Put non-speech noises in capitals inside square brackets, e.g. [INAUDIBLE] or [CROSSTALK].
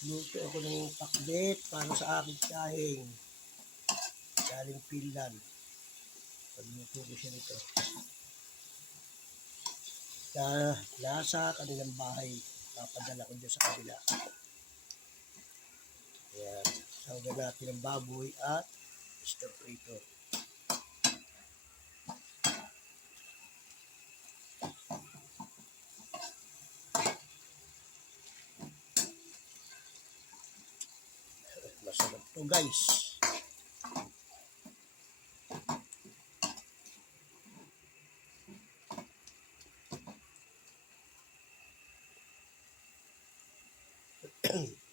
Luto ako ng pakbet para sa aking kahing. Galing Finland. Pagluto ko siya nito. Na, nasa kanilang bahay. Papadala ko dyan sa kabila. Ayan. Saugan natin ang baboy at Mr. Prito. O guys, [CLEARS THROAT]